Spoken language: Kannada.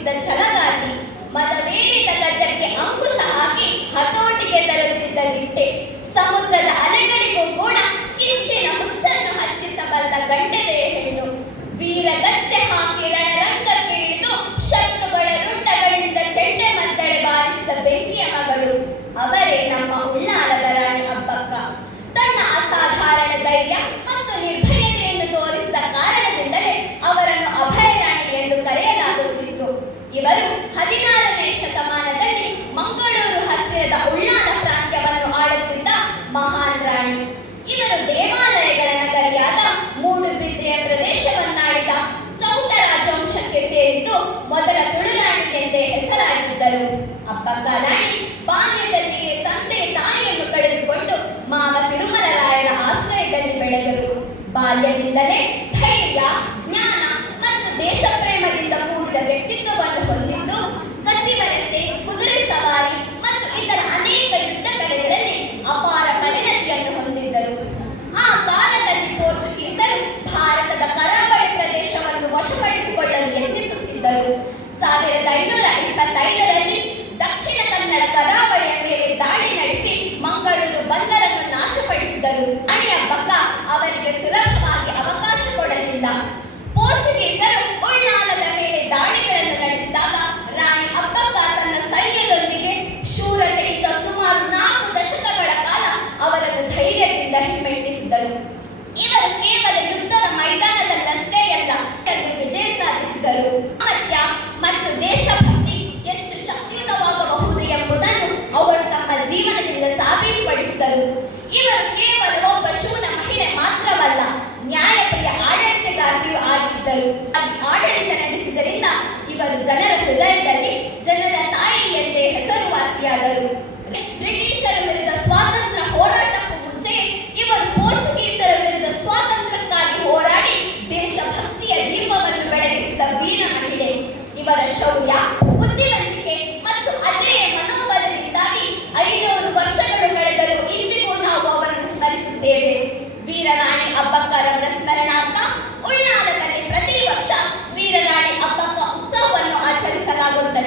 ಸಾಗುತ್ತಿದ್ದ ಛಲಗಾತಿ, ಮದವೇರಿದ ಗಜಕ್ಕೆ ಅಂಕುಶ ಹಾಕಿ ಹತೋಟಿಗೆ ತರುತ್ತಿದ್ದ ದಿಟ್ಟೆ, ಸಮುದ್ರದ ಅಲೆಗಳಿಗೂ ಕೂಡ ಕಿಂಚಿನ ಹುಚ್ಚನ್ನು ಹಚ್ಚಿಸಬಲ್ಲ ಗಂಟೆದೆಯ ಹೆಣ್ಣು, ವೀರಗಚ್ಚೆ ಹಾಕಿ ರಣರಂಗಕ್ಕೆ ಇಳಿದು ಶತ್ರುಗಳ ರುಂಡಗಳಿಂದ ಚೆಂಡೆ ಮದ್ದಳೆ ಬಾರಿಸಿದ ಬೆಂಕಿಯ ಮಗಳು, ಅವರೇ ನಮ್ಮ ಉಳ್ಳಾಲದ ರಾಣಿ ಅಬ್ಬಕ್ಕ. ತನ್ನ ಅಸಾಧಾರಣ ಧೈರ್ಯ ಮತ್ತು ನಿರ್ಭಯತೆಯನ್ನು ತೋರಿಸಿದ ಕಾರಣದಿಂದಲೇ ಅವರನ್ನು ಅಭಯ ರಾಣಿ ಎಂದು ಕರೆಯಲಾಗುತ್ತಿತ್ತು. ಇವರು 16ನೇ ಶತಮಾನದಲ್ಲಿ ಮಂಗಳೂರು ಹತ್ತಿರದ ಉಳ್ಳಾಲ ಪ್ರಾಂತ್ಯವನ್ನು ಆಳುತ್ತಿದ್ದ ಮಹಾನ್ ರಾಣಿ. ಇವರು ದೇವಾಲಯಗಳ ನಗರಿಯಾದ ಮೂಡುಬಿದ್ರೆಯ ಪ್ರದೇಶವನ್ನಾಡಿದ ಚೌಟ ರಾಜವಂಶಕ್ಕೆ ಸೇರಿದ್ದು ಮೊದಲ ತುಳುರಾಣಿ ಎಂದೇ ಹೆಸರಾಗಿದ್ದರು. ಅಬ್ಬಕ್ಕ ರಾಣಿ ಬಾಲ್ಯದಲ್ಲಿಯೇ ತಂದೆ ತಾಯಿಯನ್ನು ಕಳೆದುಕೊಂಡು ಮಾವ ತಿರುಮಲರಾಯರ ಆಶ್ರಯದಲ್ಲಿ ಬೆಳೆದರು. ಬಾಲ್ಯದಿಂದಲೇ ಧೈರ್ಯ, ಜ್ಞಾನ ಮತ್ತು ದೇಶಪ್ರೇಮದಿಂದ ಕೂಡಿದ ವ್ಯಕ್ತಿತ್ವವನ್ನು ಹೊಂದಿದ್ದು, ಕತ್ತಿವರಸೆ, ಕುದುರೆ ಸವಾರಿ ಮತ್ತು ಇತರ ಅನೇಕ ಯುದ್ಧ ಕಲೆಗಳಲ್ಲಿ ಅಪಾರ ಪರಿಣತಿಯನ್ನು ಹೊಂದಿದ್ದರು. ಆ ಕಾಲದಲ್ಲಿ ಪೋರ್ಚುಗೀಸರು ಭಾರತದ ಕರಾವಳಿ ಪ್ರದೇಶವನ್ನು ವಶಪಡಿಸಿಕೊಳ್ಳಲು ಯತ್ನಿಸುತ್ತಿದ್ದರು. 1525ರಲ್ಲಿ ದಕ್ಷಿಣ ಕನ್ನಡ ಕರಾವಳಿಯ ಮೇಲೆ ದಾಳಿ ನಡೆಸಿ ಮಂಗಳೂರು ಬಂದರನ್ನು ನಾಶಪಡಿಸಿದರು. ರಾಣಿ ಅಬ್ಬಕ್ಕ ಅವರಿಗೆ ಸುಲಭವಾಗಿ ಅವಕಾಶ ಕೊಡಲಿಲ್ಲ. ಪೋರ್ಚುಗೀಸರು ಉಳ್ಳಾಲದ ಮೇಲೆ ದಾಳಿಗಳನ್ನು ನಡೆಸಿದಾಗ ರಾಣಿ ಅಬ್ಬಕ್ಕ ತನ್ನ ಸೈನ್ಯದೊಂದಿಗೆ ಶೂರತೆಯಿಂದ ಸುಮಾರು 4 ದಶಕಗಳ ಕಾಲ ಅವರನ್ನು ಧೈರ್ಯದಿಂದ ಹಿಮ್ಮೆಟ್ಟಿಸಿದರು. ಇವರು ಕೇವಲ ಯುದ್ಧದ ಮೈದಾನದಲ್ಲಷ್ಟೇ ಅಲ್ಲ, ವಿಜಯ ಸಾಧಿಸಿದರು. ಸಾಮರ್ಥ್ಯ ಮತ್ತು ದೇಶಭಕ್ತಿ ಎಷ್ಟು ಶಕ್ತಿಯುತವಾಗಬಹುದು ಎಂಬುದನ್ನು ಅವರು ತಮ್ಮ ಜೀವನದಿಂದ ಸಾಬೀತುಪಡಿಸಿದರು. ಇವರು ಕೇವಲ ಒಬ್ಬ ಶೂರ ಮಹಿಳೆ ಮಾತ್ರವಲ್ಲ, ನ್ಯಾಯಪ್ರಿಯ ಆಡಳಿತಗಾರ್ತಿಯೂ ಆಗಿದ್ದರು. ಆಡಳಿತ ನಡೆಸಿದರಿಂದ ಇವರು ಜನರ ಹೃದಯದಲ್ಲಿ ಜನರ ತಾಯಿ ಎಂದೇ ಹೆಸರುವಾಸಿಯಾದರು. ಬ್ರಿಟಿಷರ ವಿರುದ್ಧ ಸ್ವಾತಂತ್ರ್ಯ ಹೋರಾಟಕ್ಕೂ ಮುಂಚೆಯೇ ಇವರು ಪೋರ್ಚುಗೀಸರ ವಿರುದ್ಧ ಸ್ವಾತಂತ್ರ್ಯಕ್ಕಾಗಿ ಹೋರಾಡಿ ದೇಶಭಕ್ತಿಯ ದೀಪವನ್ನು ಬೆಳಗಿಸಿದ ವೀರ ಮಹಿಳೆ. ಇವರ ಶೌರ್ಯ, ಬುದ್ಧಿವಂತಿಕೆ ಮತ್ತು ಅಜೇಯ ಮನೋಬಲದಿಂದಾಗಿ 500 ವರ್ಷಗಳು ಕಳೆದರೂ ಇಂದಿಗೂ ನಾವು ಅವರನ್ನು ಸ್ಮರಿಸುತ್ತೇವೆ.